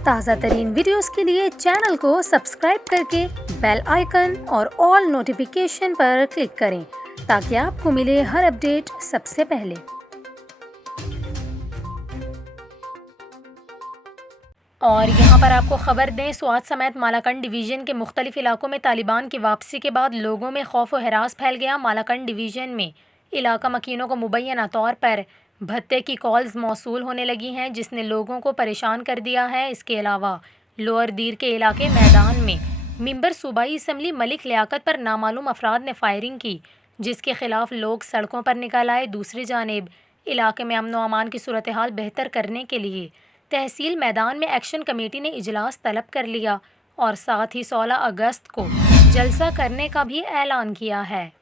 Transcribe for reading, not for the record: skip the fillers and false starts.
ताज़ा तरीन वीडियोस के लिए चैनल को सब्सक्राइब करके बेल आइकन और ऑल नोटिफिकेशन पर क्लिक करें ताकि आपको मिले हर अपडेट सबसे पहले। और यहाँ पर आपको ख़बर दें, स्वात समेत मालाकंड डिवीज़न के मुख्तलिफ इलाकों में तालिबान की वापसी के बाद लोगों में खौफ व हरास फैल गया। मालाकंड डिवीज़न में इलाका मकीनों को मुबैना तौर पर भत्ते की कॉल्स मौसूल होने लगी हैं, जिसने लोगों को परेशान कर दिया है। इसके अलावा लोअर दीर के इलाके मैदान में मिंबर सूबाई असम्बली मलिक लियाकत पर नामालूम अफराद ने फायरिंग की, जिसके खिलाफ लोग सड़कों पर निकल आए। दूसरी जानिब इलाके में अमन व अमान की सूरत हाल बेहतर करने के लिए तहसील मैदान में एक्शन कमेटी ने इजलास तलब कर लिया और साथ ही 16 अगस्त को जलसा करने का भी ऐलान किया है।